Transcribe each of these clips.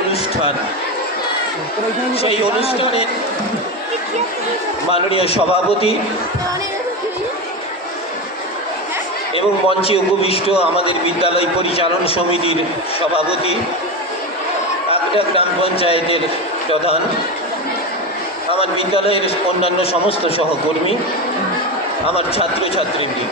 অনুষ্ঠান, সেই অনুষ্ঠানের মাননীয় সভাপতি এবং মঞ্চে উপবিষ্ট আমাদের বিদ্যালয় পরিচালন সমিতির সভাপতি, কাকড়া গ্রাম পঞ্চায়েতের প্রধান, আমার বিদ্যালয়ের অন্যান্য সমস্ত সহকর্মী, আমার ছাত্রছাত্রীবৃন্দ,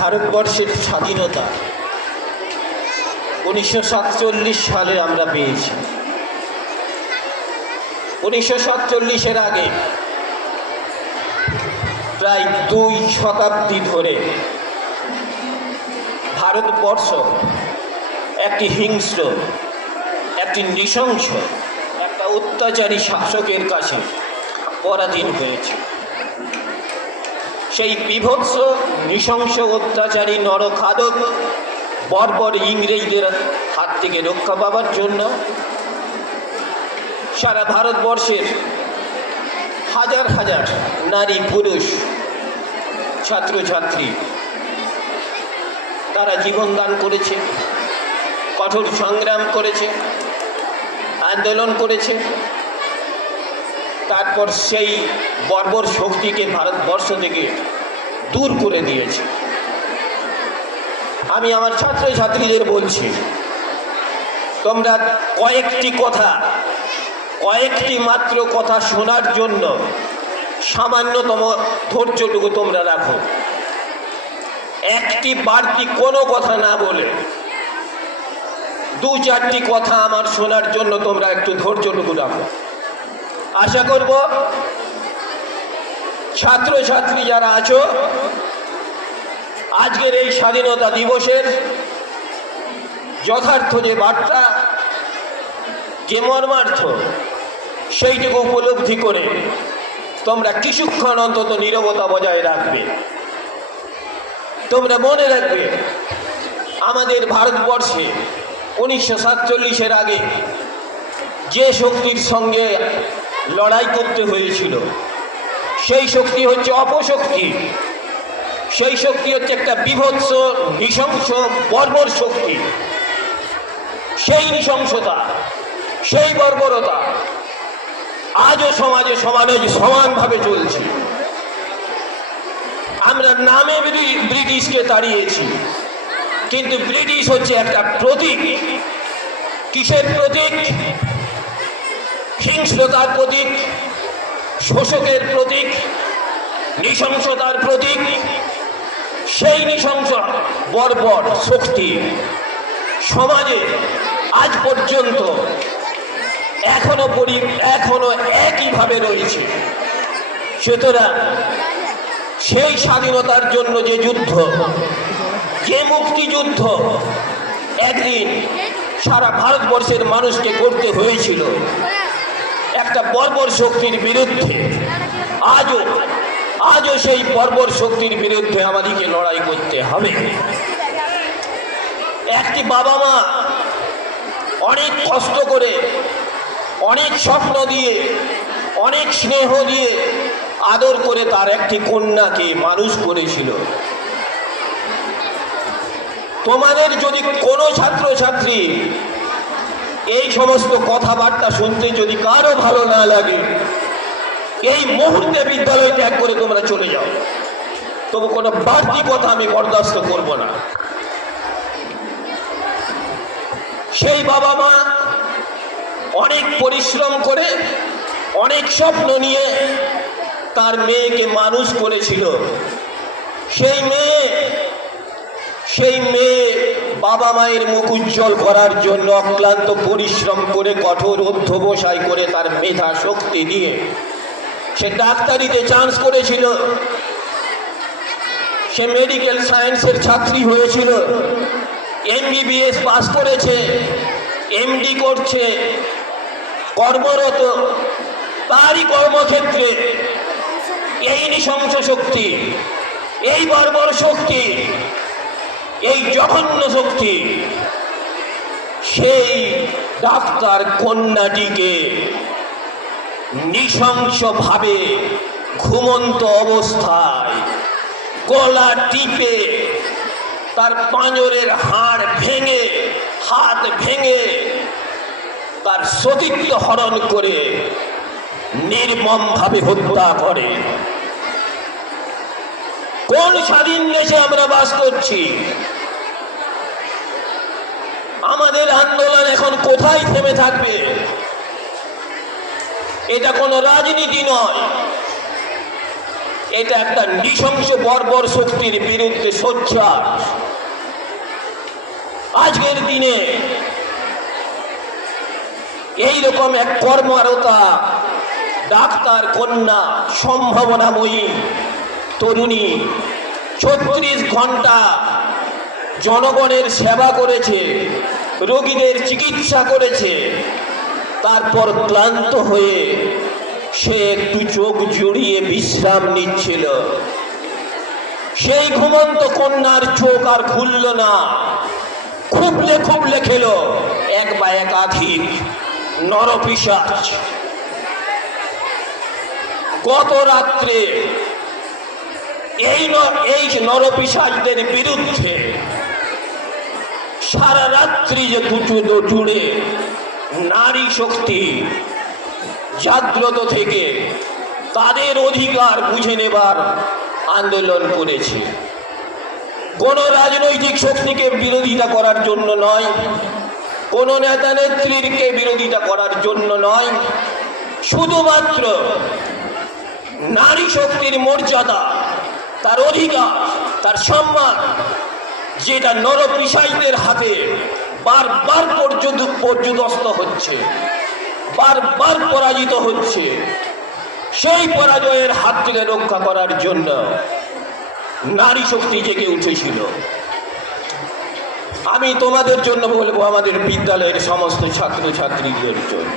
ভারতবর্ষের স্বাধীনতা 1947 সালে আমরা পেয়েছি। 1947-এর আগে প্রায় 2 শতাব্দী ধরে ভারতবর্ষ একটি হিংস্র, একটি নৃশংস, একটা অত্যাচারী শাসকের কাছে পরাধীন হয়েছে। সেই বিভৎস, নৃশংস, অত্যাচারী, নরখাদক, বর্বর ইংরেজদের হাত থেকে রক্ষা পাবার জন্য সারা ভারতবর্ষের হাজার হাজার নারী, পুরুষ, ছাত্রছাত্রী তারা জীবনদান করেছে, কঠোর সংগ্রাম করেছে, আন্দোলন করেছে। তারপর সেই বর্বর শক্তিকে ভারতবর্ষ থেকে দূর করে দিয়েছে। আমি আমার ছাত্রছাত্রীদের বলছি, তোমরা কয়েকটি মাত্র কথা শোনার জন্য সামান্যতম ধৈর্যটুকু তোমরা রাখো। একটি বাড়তি কোনো কথা না বলে 2-4টি কথা আমার শোনার জন্য তোমরা একটু ধৈর্যটুকু রাখো। আশা করব ছাত্রছাত্রী যারা আছো, আজকের এই স্বাধীনতা দিবসের যথার্থ যে বার্তা, যে মর্মার্থ, সেইটুকু উপলব্ধি করে তোমরা কিছুক্ষণ অন্তত নীরবতা বজায় রাখবে। তোমরা মনে রাখবে, আমাদের ভারতবর্ষে 1947-এর আগে যে শক্তির সঙ্গে লড়াই করতে হয়েছিল, সেই শক্তি হচ্ছে অপশক্তি। সেই শক্তি হচ্ছে একটা বিভৎস, নৃশংস, বর্বর শক্তি। সেই নৃশংসতা, সেই বর্বরতা আজও সমাজে সমানভাবে চলছে। আমরা নামে ব্রিটিশকে তাড়িয়েছি, কিন্তু ব্রিটিশ হচ্ছে একটা প্রতীক। কিসের প্রতীক? হিংস্রতার প্রতীক, শোষকের প্রতীক, নৃশংসতার প্রতীক। সেই নৃশংস বর্বর শক্তি সমাজে আজ পর্যন্ত এখনো একইভাবে রয়েছে। সুতরাং সেই স্বাধীনতার জন্য যে যুদ্ধ, যে মুক্তিযুদ্ধ একদিন সারা ভারতবর্ষের মানুষকে করতে হয়েছিল একটা বর্বর শক্তির বিরুদ্ধে, আজও সেই বর্বর শক্তির বিরুদ্ধে আমাদেরকে লড়াই করতে হবে। একটি বাবা মা অনেক কষ্ট করে, অনেক স্বপ্ন দিয়ে, অনেক স্নেহ দিয়ে আদর করে তার একটি কন্যাকে মানুষ করেছিল। তোমাদের যদি কোনো ছাত্রছাত্রী এই সমস্ত কথাবার্তা শুনতে যদি কারো ভালো না লাগে, এই মুহূর্তে বিদ্যালয় ত্যাগ করে তোমরা চলে যাও। তবু কোনো বাড়তি কথা আমি বরদাস্ত করব না। সেই বাবা মা অনেক পরিশ্রম করে, অনেক স্বপ্ন নিয়ে তার মেয়েকে মানুষ করেছিল। সেই মেয়ে বাবা মায়ের মুখ উজ্জ্বল করার জন্য অক্লান্ত পরিশ্রম করে, কঠোর অধ্যবসায় করে, তার মেধা শক্তি দিয়ে সে ডাক্তারিতে চান্স করেছিল। সে মেডিকেল সায়েন্সের ছাত্রী হয়েছিল, MBBS পাস করেছে, MD করছে, কর্মরত। তারই কর্মক্ষেত্রে এই নৃশংস শক্তি, এই বর্বর শক্তি, এই জঘন্য শক্তি সেই ডাক্তার কন্যাটিকে নৃশংসভাবে ঘুমন্ত অবস্থায় গলা টিপে তার পাঁজরের হাড় ভেঙে হাত ভেঙে তার সতীত্ব হরণ করে নির্মমভাবে হত্যা করে। কোন স্বাধীন দেশে আমরা বাস করছি? আমাদের আন্দোলন এখন কোথায় থেমে থাকবে? এটা কোনো রাজনীতি নয়, এটা একটা নৃশংস বর্বর শক্তির বিরুদ্ধে সোচ্চার। আজকের দিনে এইরকম এক কর্মরতা ডাক্তার কন্যা, সম্ভাবনাময়ী তরুণী 36 ঘন্টা জনগণের সেবা করেছে, রোগীদের চিকিৎসা করেছে, তারপর ক্লান্ত হয়ে সে একটু চোখ জুড়িয়ে বিশ্রাম নিচ্ছিল। সেই ঘুমন্ত কন্যার চোখ আর খুলল না, খুবলে খুবলে খেল এক বা একাধিক নরপিশাচ। গত রাত্রে এই নরপিশাচদের বিরুদ্ধে সারা রাত্রি যে জুড়ে নারী শক্তি জাগ্রত থেকে তাদের অধিকার বুঝে নেবার আন্দোলন করেছে। কোন রাজনৈতিক শক্তিকে বিরোধিতা করার জন্য নয়, কোন নেতা নেত্রীকে বিরোধিতা করার জন্য নয়, শুধুমাত্র নারী শক্তির মর্যাদা, তার অধিকার, তার সম্মান যেটা নরপিশাচদের হাতে বারবার পর্যুদস্ত হচ্ছে, বারবার পরাজিত হচ্ছে, সেই পরাজয়ের হাত থেকে রক্ষা করার জন্য নারী শক্তি জেগে উঠেছিল। আমি তোমাদের জন্য বলবো, আমাদের বিদ্যালয়ের সমস্ত ছাত্রছাত্রীদের জন্য,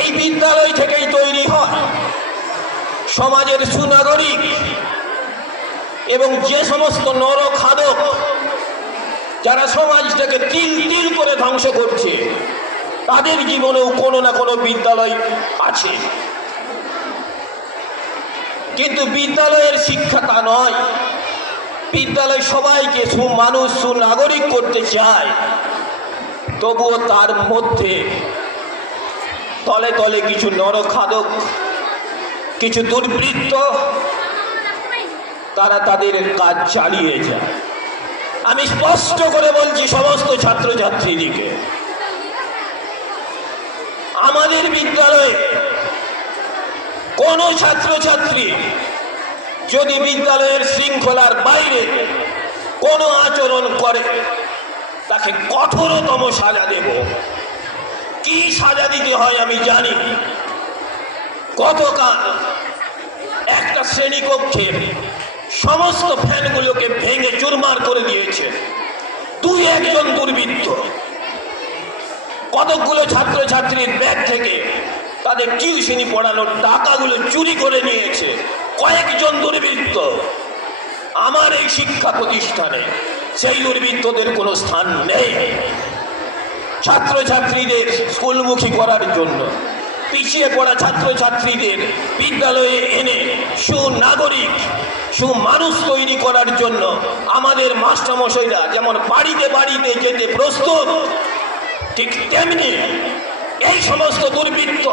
এই বিদ্যালয় থেকেই তৈরি হয় সমাজের সুনাগরিক। এবং যে সমস্ত নরখাদক যারা সমাজটাকে তিল তিল করে ধ্বংস করছে, তাদের জীবনেও কোনো না কোনো বিদ্যালয় আছে। কিন্তু বিদ্যালয়ের শিক্ষা তা নয়। বিদ্যালয় সবাইকে সুমানুষ, সুনাগরিক করতে চায়, তবুও তার মধ্যে তলে তলে কিছু নরখাদক, কিছু দুর্বৃত্ত, তারা তাদের কাজ চালিয়ে যায়। আমি স্পষ্ট করে বলছি সমস্ত ছাত্রছাত্রীদিকে, আমাদের বিদ্যালয়ে কোনো ছাত্রছাত্রী যদি বিদ্যালয়ের শৃঙ্খলার বাইরে কোনো আচরণ করে, তাকে কঠোরতম সাজা দেব। কি সাজা দিতে হয় আমি জানি। গতকাল একটা শ্রেণীকক্ষে সমস্ত ফ্যানগুলোকে ভেঙে চুরমার করে দিয়েছে 2-1 দুর্বৃত্ত। কতকগুলো ছাত্রছাত্রীর ব্যাগ থেকে তাদের টিউশনি পড়ানোর টাকাগুলো চুরি করে নিয়েছে কয়েকজন দুর্বৃত্ত। আমার এই শিক্ষা প্রতিষ্ঠানে সেই দুর্বৃত্তদের কোনো স্থান নেই। ছাত্রছাত্রীদের স্কুলমুখী করার জন্য, পিছিয়ে পড়া ছাত্রছাত্রীদের বিদ্যালয়ে এনে সুনাগরিক, সুমানুষ তৈরি করার জন্য আমাদের মাস্টারমশাইরা যেমন বাড়িতে বাড়িতে যেতে প্রস্তুত, ঠিক তেমনি এই সমস্ত দুর্বৃত্ত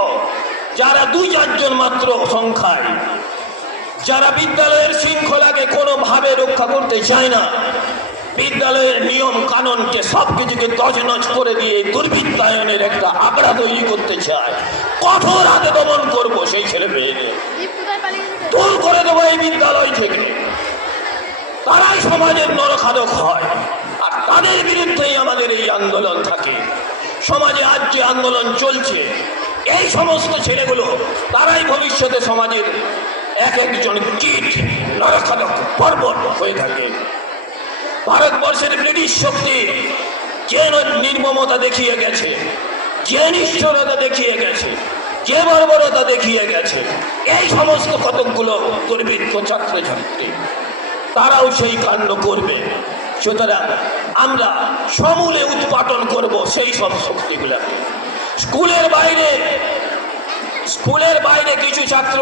যারা 2-4 জন মাত্র সংখ্যায়, যারা বিদ্যালয়ের শৃঙ্খলাকে কোনোভাবে রক্ষা করতে চায় না, বিদ্যালয়ের নিয়ম কানুনকে সবকিছুকে তছনছ করে দিয়ে দুর্বৃত্তায়নের একটা আগ্রা তৈরি করতে চায়, কঠোর হাতে দমন করবো সেই ছেলে মেয়েদের, দূর করে দেবো এই বিদ্যালয় থেকে। তারাই সমাজের নরখাদক হয়, আর তাদের বিরুদ্ধেই আমাদের এই আন্দোলন থাকে। সমাজে আজ যে আন্দোলন চলছে, এই সমস্ত ছেলেগুলো তারাই ভবিষ্যতে সমাজের একজন কীট, নরখাদক, বর্বর হয়ে থাকে। ভারতবর্ষের ব্রিটিশ শক্তি যে নির্মমতা দেখিয়ে গেছে, যে নিষ্ঠুরতা দেখিয়ে গেছে, যে বর্বরতা দেখিয়ে গেছে, এই সমস্ত কতকগুলো দুর্বৃত্ত ছাত্রছাত্রী তারাও সেই কাণ্ড করবে। সুতরাং আমরা সমূলে উৎপাটন করব সেই সব শক্তিগুলোকে। স্কুলের বাইরে স্কুলের বাইরে কিছু ছাত্র,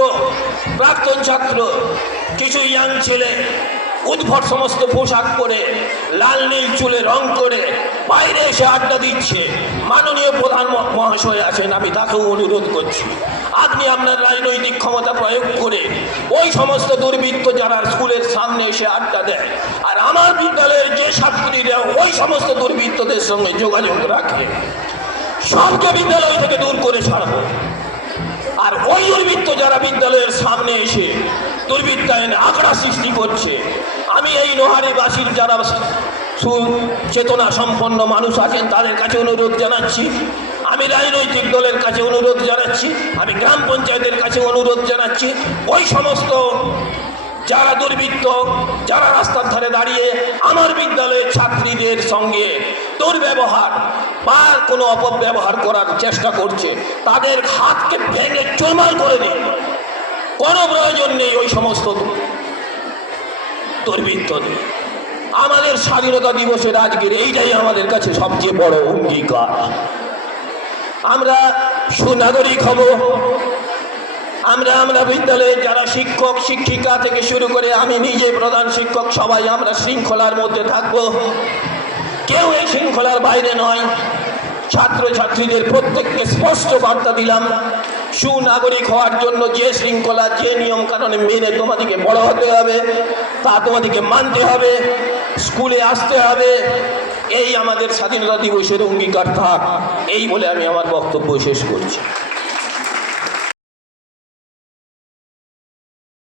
প্রাক্তন ছাত্র, কিছু ইয়াং ছেলে উদ্ভট সমস্ত পোশাক পরে, লাল নীল চুলে রং করে বাইরে এসে আড্ডা দিচ্ছে। মাননীয় প্রধান মহাশয় আছেন, আমি তাকেও অনুরোধ করছি, আপনি আপনার রাজনৈতিক ক্ষমতা প্রয়োগ করে ওই সমস্ত দুর্বৃত্ত যারা স্কুলের সামনে এসে আড্ডা দেয়, আর আমার বিদ্যালয়ের যে ছাত্রীরা ওই সমস্ত দুর্বৃত্তদের সঙ্গে যোগাযোগ রাখে, সবকে বিদ্যালয় থেকে দূর করে ছাড়বো। আর ওই দুর্বৃত্ত যারা বিদ্যালয়ের সামনে এসে দুর্বৃত্তায়নে আগ্রা সৃষ্টি করছে, আমি এই নোহারিবাসীর যারা চেতনা সম্পন্ন মানুষ আছেন তাদের কাছে অনুরোধ জানাচ্ছি, আমি রাজনৈতিক দলের কাছে অনুরোধ জানাচ্ছি, আমি গ্রাম পঞ্চায়েতের কাছে অনুরোধ জানাচ্ছি, ওই সমস্ত যারা দুর্বৃত্ত, যারা রাস্তার ধারে দাঁড়িয়ে আমার বিদ্যালয়ের ছাত্রীদের সঙ্গে দুর্ব্যবহার বা কোনো অপব্যবহার করার চেষ্টা করছে, তাদের হাতকে ভেঙে চুরমার করে দিন। কোনো প্রয়োজন নেই ওই সমস্ত দুর্বৃত্তদের। আমাদের স্বাধীনতা দিবসের আজকের এইটাই আমাদের কাছে সবচেয়ে বড় অঙ্গীকার। আমরা সুনাগরিক হব। আমরা বিদ্যালয়ে যারা শিক্ষক শিক্ষিকা থেকে শুরু করে আমি নিজে প্রধান শিক্ষক, সবাই আমরা শৃঙ্খলার মধ্যে থাকব, কেউ এই শৃঙ্খলার বাইরে নয়। ছাত্রছাত্রীদের প্রত্যেককে স্পষ্ট বার্তা দিলাম, সুনাগরিক হওয়ার জন্য যে শৃঙ্খলা, যে নিয়ম কানুন মেনে তোমাদেরকে বড় হতে হবে, তা তোমাদেরকে মানতে হবে, স্কুলে আসতে হবে, এই আমাদের স্বাধীনতা দিবসের অঙ্গীকার থাক। এই বলে আমি আমার বক্তব্য শেষ করছি।